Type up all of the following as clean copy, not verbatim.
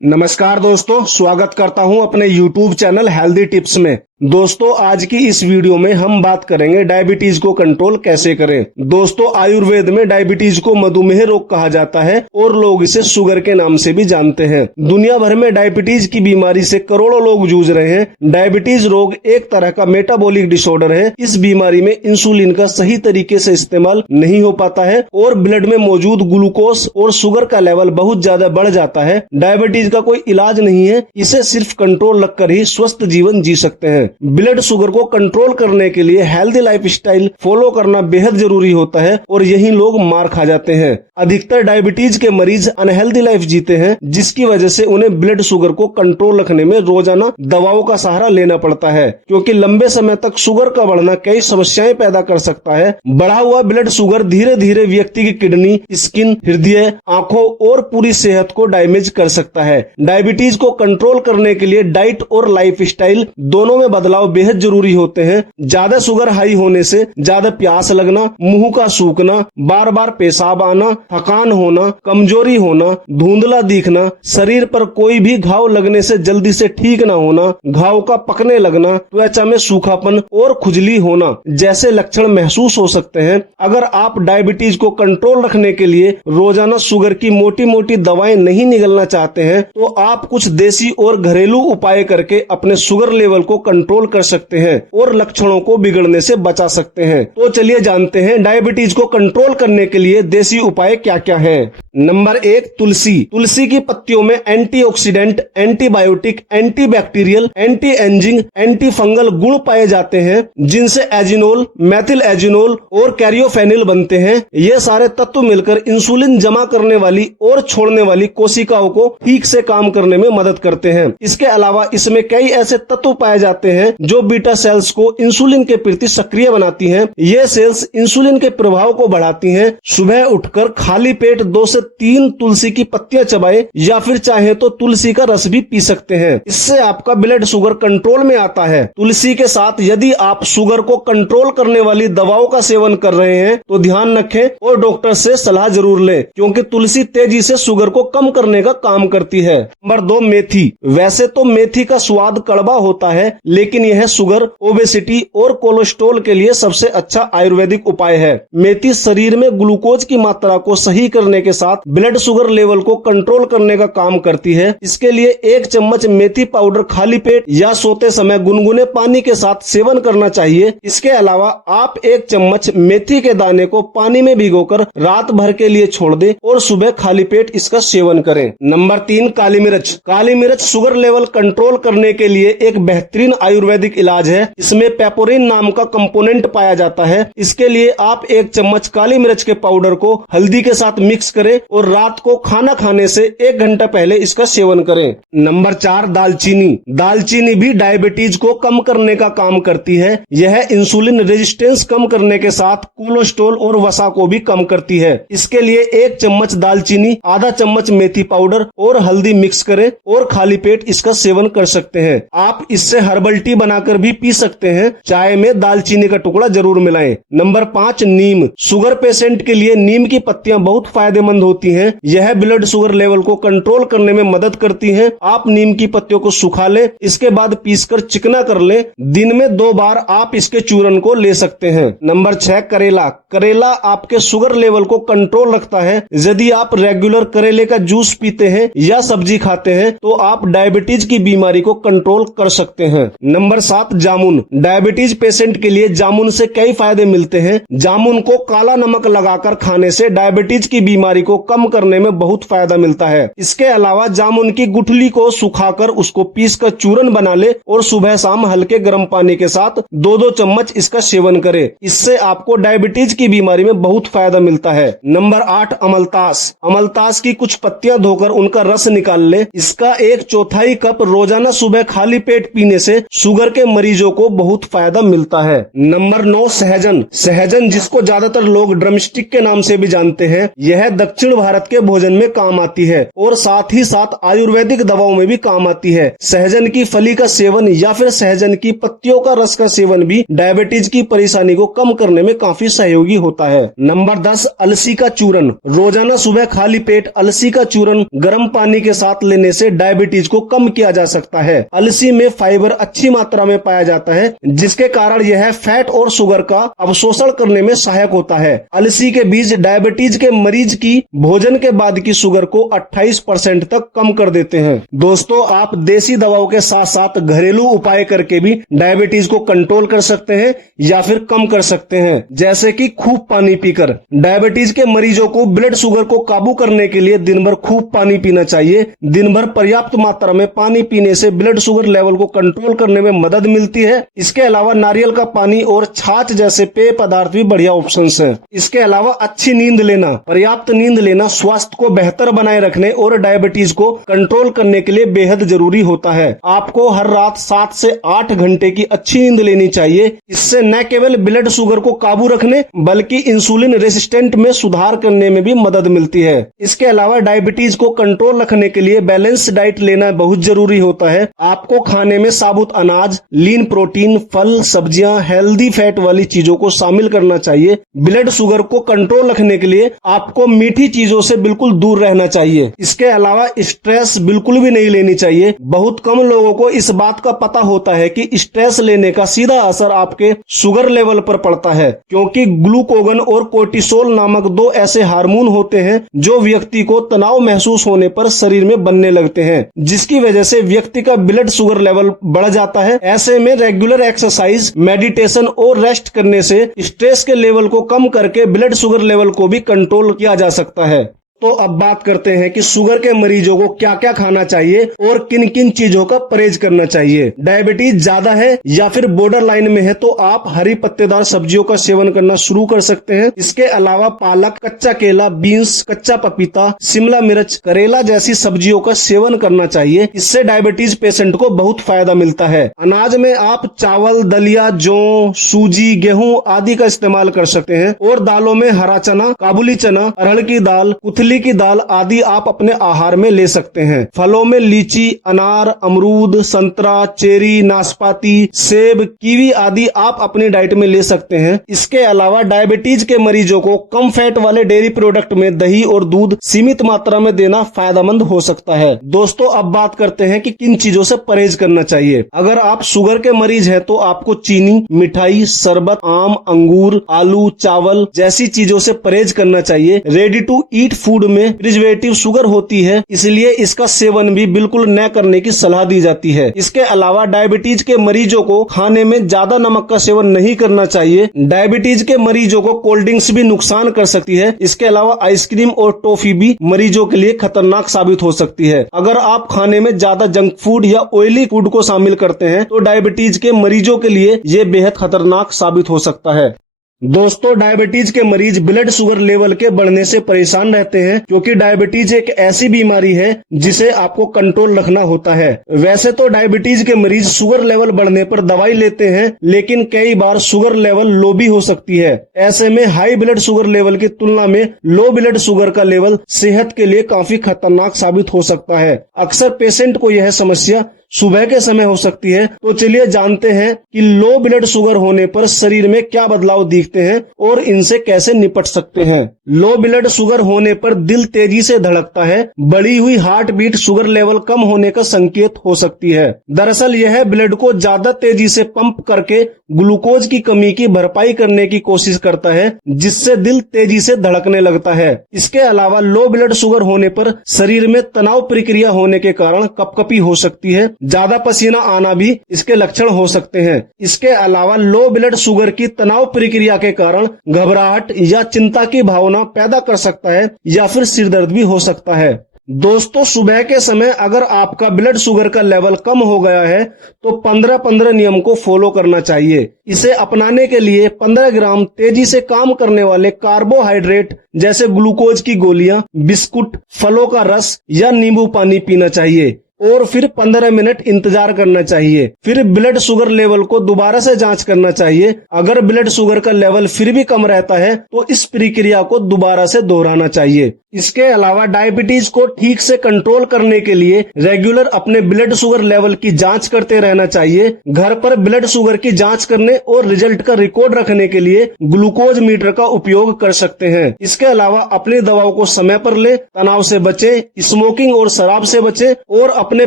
नमस्कार दोस्तों, स्वागत करता हूं अपने YouTube चैनल हेल्दी टिप्स में। दोस्तों, आज की इस वीडियो में हम बात करेंगे डायबिटीज को कंट्रोल कैसे करें। दोस्तों, आयुर्वेद में डायबिटीज को मधुमेह रोग कहा जाता है और लोग इसे शुगर के नाम से भी जानते हैं। दुनिया भर में डायबिटीज की बीमारी से करोड़ों लोग जूझ रहे हैं। डायबिटीज रोग एक तरह का मेटाबॉलिक डिसऑर्डर है। इस बीमारी में इंसुलिन का सही तरीके से इस्तेमाल नहीं हो पाता है और ब्लड में मौजूद ग्लूकोज और शुगर का लेवल बहुत ज्यादा बढ़ जाता है। डायबिटीज का कोई इलाज नहीं है, इसे सिर्फ कंट्रोल रखकर ही स्वस्थ जीवन जी सकते हैं। ब्लड शुगर को कंट्रोल करने के लिए हेल्दी लाइफस्टाइल फॉलो करना बेहद जरूरी होता है और यही लोग मार खा जाते हैं। अधिकतर डायबिटीज के मरीज अनहेल्दी लाइफ जीते हैं, जिसकी वजह से उन्हें ब्लड शुगर को कंट्रोल रखने में रोजाना दवाओं का सहारा लेना पड़ता है, क्योंकि लंबे समय तक शुगर का बढ़ना कई समस्याएं पैदा कर सकता है। बढ़ा हुआ ब्लड शुगर धीरे धीरे व्यक्ति की किडनी, स्किन, हृदय, आंखों और पूरी सेहत को डैमेज कर सकता है। डायबिटीज को कंट्रोल करने के लिए डाइट और लाइफस्टाइल दोनों में बदलाव बेहद जरूरी होते हैं। ज्यादा शुगर हाई होने से ज्यादा प्यास लगना, मुंह का सूखना, बार बार पेशाब आना, थकान होना, कमजोरी होना, धुंधला दिखना, शरीर पर कोई भी घाव लगने से जल्दी से ठीक न होना, घाव का पकने लगना, त्वचा में सूखापन और खुजली होना जैसे लक्षण महसूस हो सकते हैं। अगर आप डायबिटीज को कंट्रोल रखने के लिए रोजाना शुगर की मोटी मोटी दवाएं नहीं निगलना चाहते हैं, तो आप कुछ देसी और घरेलू उपाय करके अपने शुगर लेवल को कंट्रोल कर सकते हैं और लक्षणों को बिगड़ने से बचा सकते हैं। तो चलिए जानते हैं डायबिटीज को कंट्रोल करने के लिए देसी उपाय क्या क्या हैं। नंबर 1, तुलसी। तुलसी की पत्तियों में antioxidant, antibiotic, antibacterial, anti ageing, anti fungal गुण पाए जाते हैं, जिनसे एजिनोल, मेथिल एजिनोल और कैरियोफेनिल बनते हैं। ये सारे तत्व मिलकर इंसुलिन जमा करने वाली और छोड़ने वाली कोशिकाओं को ठीक से काम करने में मदद करते हैं। इसके अलावा इसमें कई ऐसे तत्व पाए जाते हैं जो बीटा सेल्स को इंसुलिन के प्रति सक्रिय बनाती हैं। ये सेल्स इंसुलिन के प्रभाव को बढ़ाती हैं। सुबह उठकर खाली पेट 2 से 3 तुलसी की पत्तियां चबाएं या फिर चाहे तो तुलसी का रस भी पी सकते हैं। इससे आपका ब्लड शुगर कंट्रोल में आता है। तुलसी के साथ यदि आप शुगर को कंट्रोल करने वाली दवाओं का सेवन कर रहे हैं तो ध्यान रखें और डॉक्टर से सलाह जरूर लें, क्योंकि तुलसी तेजी से शुगर को कम करने का काम करती है। नंबर 2, मेथी। वैसे तो मेथी का स्वाद कड़वा होता है, लेकिन यह शुगर, ओबेसिटी और कोलेस्ट्रॉल के लिए सबसे अच्छा आयुर्वेदिक उपाय है। मेथी शरीर में ग्लूकोज की मात्रा को सही करने के साथ ब्लड शुगर लेवल को कंट्रोल करने का काम करती है। इसके लिए 1 चम्मच मेथी पाउडर खाली पेट या सोते समय गुनगुने पानी के साथ सेवन करना चाहिए। इसके अलावा आप 1 चम्मच मेथी के दाने को पानी में भिगोकर रात भर के लिए छोड़ दें और सुबह खाली पेट इसका सेवन करें। नंबर 3, काली मिर्च। काली मिर्च शुगर लेवल कंट्रोल करने के लिए एक बेहतरीन आयुर्वेदिक इलाज है। इसमें पेपोरिन नाम का कंपोनेंट पाया जाता है। इसके लिए आप 1 चम्मच काली मिर्च के पाउडर को हल्दी के साथ मिक्स करें और रात को खाना खाने से 1 घंटा पहले इसका सेवन करें। नंबर 4, दालचीनी। दालचीनी भी डायबिटीज को कम करने का काम करती है। यह इंसुलिन रेजिस्टेंस कम करने के साथ कोलेस्ट्रॉल और वसा को भी कम करती है। इसके लिए 1 चम्मच दालचीनी, आधा चम्मच मेथी पाउडर और हल्दी मिक्स करें और खाली पेट इसका सेवन कर सकते हैं। आप इससे हर्बल टी बनाकर भी पी सकते हैं। चाय में दालचीनी का टुकड़ा जरूर मिलाएं। नंबर 5, नीम। शुगर पेशेंट के लिए नीम की पत्तियां बहुत फायदेमंद होती हैं। यह ब्लड शुगर लेवल को कंट्रोल करने में मदद करती हैं। आप नीम की पत्तियों को सुखा लें, इसके बाद पीसकर चिकना कर लें। दिन में 2 बार आप इसके चूर्ण को ले सकते हैं। नंबर 6, करेला। करेला आपके शुगर लेवल को कंट्रोल रखता है। यदि आप रेगुलर करेले का जूस पीते हैं या सब्जी खाते हैं तो आप डायबिटीज की बीमारी को कंट्रोल कर सकते हैं। नंबर 7, जामुन। डायबिटीज पेशेंट के लिए जामुन से कई फायदे मिलते हैं। जामुन को काला नमक लगाकर खाने से डायबिटीज की बीमारी को कम करने में बहुत फायदा मिलता है। इसके अलावा जामुन की गुठली को सुखाकर उसको पीसकर चूर्ण बना ले और सुबह शाम हल्के गर्म पानी के साथ 2-2 चम्मच इसका सेवन करें। इससे आपको डायबिटीज की बीमारी में बहुत फायदा मिलता है। नंबर 8, अमलतास। अमलतास की कुछ पत्तियां धोकर उनका रस निकाल ले। इसका 1/4 कप रोजाना सुबह खाली पेट पीने से शुगर के मरीजों को बहुत फायदा मिलता है। नंबर 9, सहजन। सहजन, जिसको ज्यादातर लोग ड्रमस्टिक के नाम से भी जानते हैं, यह दक्षिण दक्षिण भारत के भोजन में काम आती है और साथ ही साथ आयुर्वेदिक दवाओं में भी काम आती है। सहजन की फली का सेवन या फिर सहजन की पत्तियों का रस का सेवन भी डायबिटीज की परेशानी को कम करने में काफी सहयोगी होता है। नंबर 10, अलसी का चूरन। रोजाना सुबह खाली पेट अलसी का चूरन गर्म पानी के साथ लेने से डायबिटीज को कम किया जा सकता है। अलसी में फाइबर अच्छी मात्रा में पाया जाता है, जिसके कारण यह फैट और शुगर का अवशोषण करने में सहायक होता है। अलसी के बीज डायबिटीज के मरीज की भोजन के बाद की शुगर को 28% तक कम कर देते हैं। दोस्तों, आप देसी दवाओं के साथ साथ घरेलू उपाय करके भी डायबिटीज को कंट्रोल कर सकते हैं या फिर कम कर सकते हैं, जैसे कि खूब पानी पीकर। डायबिटीज के मरीजों को ब्लड शुगर को काबू करने के लिए दिन भर खूब पानी पीना चाहिए। दिन भर पर्याप्त मात्रा में पानी पीने से ब्लड शुगर लेवल को कंट्रोल करने में मदद मिलती है। इसके अलावा नारियल का पानी और छाछ जैसे पेय पदार्थ भी बढ़िया ऑप्शंस हैं। इसके अलावा अच्छी नींद लेना, पर्याप्त नींद लेना स्वास्थ्य को बेहतर बनाए रखने और डायबिटीज को कंट्रोल करने के लिए बेहद जरूरी होता है। आपको हर रात 7 से 8 घंटे की अच्छी नींद लेनी चाहिए। इससे न केवल ब्लड शुगर को काबू रखने बल्कि इंसुलिन रेसिस्टेंट में सुधार करने में भी मदद मिलती है। इसके अलावा डायबिटीज को कंट्रोल रखने के लिए बैलेंस डाइट लेना बहुत जरूरी होता है। आपको खाने में साबुत अनाज, लीन प्रोटीन, फल, सब्जियां, हेल्दी फैट वाली चीजों को शामिल करना चाहिए। ब्लड शुगर को कंट्रोल रखने के लिए आपको मीठी चीजों से बिल्कुल दूर रहना चाहिए। इसके अलावा स्ट्रेस बिल्कुल भी नहीं लेनी चाहिए। बहुत कम लोगों को इस बात का पता होता है कि स्ट्रेस लेने का सीधा असर आपके शुगर लेवल पर पड़ता है, क्योंकि ग्लूकोगन और कोर्टिसोल नामक 2 ऐसे हार्मोन होते हैं जो व्यक्ति को तनाव महसूस होने पर शरीर में बनने लगते हैं, जिसकी वजह से व्यक्ति का ब्लड शुगर लेवल बढ़ जाता है। ऐसे में रेगुलर एक्सरसाइज, मेडिटेशन और रेस्ट करने से स्ट्रेस के लेवल को कम करके ब्लड शुगर लेवल को भी कंट्रोल किया जा सकता है। तो अब बात करते हैं कि शुगर के मरीजों को क्या क्या खाना चाहिए और किन किन चीजों का परहेज करना चाहिए। डायबिटीज ज्यादा है या फिर बॉर्डर लाइन में है तो आप हरी पत्तेदार सब्जियों का सेवन करना शुरू कर सकते हैं। इसके अलावा पालक, कच्चा केला, बीन्स, कच्चा पपीता, शिमला मिर्च, करेला जैसी सब्जियों का सेवन करना चाहिए। इससे डायबिटीज पेशेंट को बहुत फायदा मिलता है। अनाज में आप चावल, दलिया, जौ, सूजी, गेहूं आदि का इस्तेमाल कर सकते हैं और दालों में हरा चना, काबुली चना, अरहर की दाल, कुथली की दाल आदि आप अपने आहार में ले सकते हैं। फलों में लीची, अनार, अमरूद, संतरा, चेरी, नाशपाती, सेब, कीवी आदि आप अपनी डाइट में ले सकते हैं। इसके अलावा डायबिटीज के मरीजों को कम फैट वाले डेयरी प्रोडक्ट में दही और दूध सीमित मात्रा में देना फायदेमंद हो सकता है। दोस्तों, अब बात करते हैं कि किन चीजों से परहेज करना चाहिए। अगर आप शुगर के मरीज हैं तो आपको चीनी, मिठाई, शरबत, आम, अंगूर, आलू, चावल जैसी चीजों से परहेज करना चाहिए। रेडी टू ईट फूड में प्रिजर्वेटिव शुगर होती है, इसलिए इसका सेवन भी बिल्कुल न करने की सलाह दी जाती है। इसके अलावा डायबिटीज के मरीजों को खाने में ज्यादा नमक का सेवन नहीं करना चाहिए। डायबिटीज के मरीजों को कोल्ड ड्रिंक्स भी नुकसान कर सकती है। इसके अलावा आइसक्रीम और टॉफी भी मरीजों के लिए खतरनाक साबित हो सकती है। अगर आप खाने में ज्यादा जंक फूड या ऑयली फूड को शामिल करते हैं तो डायबिटीज के मरीजों के लिए ये बेहद खतरनाक साबित हो सकता है। दोस्तों, डायबिटीज के मरीज ब्लड शुगर लेवल के बढ़ने से परेशान रहते हैं, क्योंकि डायबिटीज एक ऐसी बीमारी है जिसे आपको कंट्रोल रखना होता है। वैसे तो डायबिटीज के मरीज शुगर लेवल बढ़ने पर दवाई लेते हैं, लेकिन कई बार शुगर लेवल लो भी हो सकती है। ऐसे में हाई ब्लड शुगर लेवल की तुलना में लो ब्लड शुगर का लेवल सेहत के लिए काफी खतरनाक साबित हो सकता है। अक्सर पेशेंट को यह समस्या सुबह के समय हो सकती है। तो चलिए जानते हैं कि लो ब्लड शुगर होने पर शरीर में क्या बदलाव दिखते हैं और इनसे कैसे निपट सकते हैं। लो ब्लड शुगर होने पर दिल तेजी से धड़कता है। बढ़ी हुई हार्ट बीट शुगर लेवल कम होने का संकेत हो सकती है। दरअसल यह ब्लड को ज्यादा तेजी से पंप करके ग्लूकोज की कमी की भरपाई करने की कोशिश करता है, जिससे दिल तेजी से धड़कने लगता है। इसके अलावा लो ब्लड शुगर होने पर शरीर में तनाव प्रक्रिया होने के कारण कपकपी हो सकती है। ज्यादा पसीना आना भी इसके लक्षण हो सकते हैं। इसके अलावा लो ब्लड शुगर की तनाव प्रक्रिया के कारण घबराहट या चिंता की भावना पैदा कर सकता है या फिर सिरदर्द भी हो सकता है। दोस्तों, सुबह के समय अगर आपका ब्लड शुगर का लेवल कम हो गया है तो 15-15 नियम को फॉलो करना चाहिए। इसे अपनाने के लिए 15 ग्राम तेजी से काम करने वाले कार्बोहाइड्रेट जैसे ग्लूकोज की गोलियां, बिस्कुट, फलों का रस या नींबू पानी पीना चाहिए। और फिर 15 मिनट इंतजार करना चाहिए। फिर ब्लड शुगर लेवल को दोबारा से जांच करना चाहिए। अगर ब्लड शुगर का लेवल फिर भी कम रहता है तो इस प्रक्रिया को दोबारा से दोहराना चाहिए। इसके अलावा डायबिटीज को ठीक से कंट्रोल करने के लिए रेगुलर अपने ब्लड शुगर लेवल की जांच करते रहना चाहिए। घर पर ब्लड शुगर की जांच करने और रिजल्ट का रिकॉर्ड रखने के लिए ग्लूकोज मीटर का उपयोग कर सकते हैं। इसके अलावा अपनी दवाओं को समय पर ले, तनाव से बचे, स्मोकिंग और शराब से बचे और अपने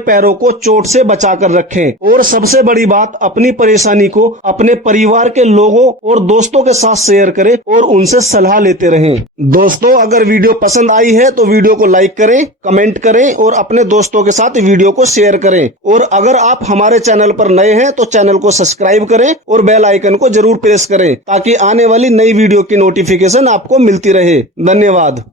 पैरों को चोट से बचा कर रखें। और सबसे बड़ी बात, अपनी परेशानी को अपने परिवार के लोगों और दोस्तों के साथ शेयर करें और उनसे सलाह लेते रहें। दोस्तों, अगर वीडियो पसंद आई है तो वीडियो को लाइक करें, कमेंट करें और अपने दोस्तों के साथ वीडियो को शेयर करें। और अगर आप हमारे चैनल पर नए हैं तो चैनल को सब्सक्राइब करें और बेल आइकन को जरूर प्रेस करें ताकि आने वाली नई वीडियो की नोटिफिकेशन आपको मिलती रहे। धन्यवाद।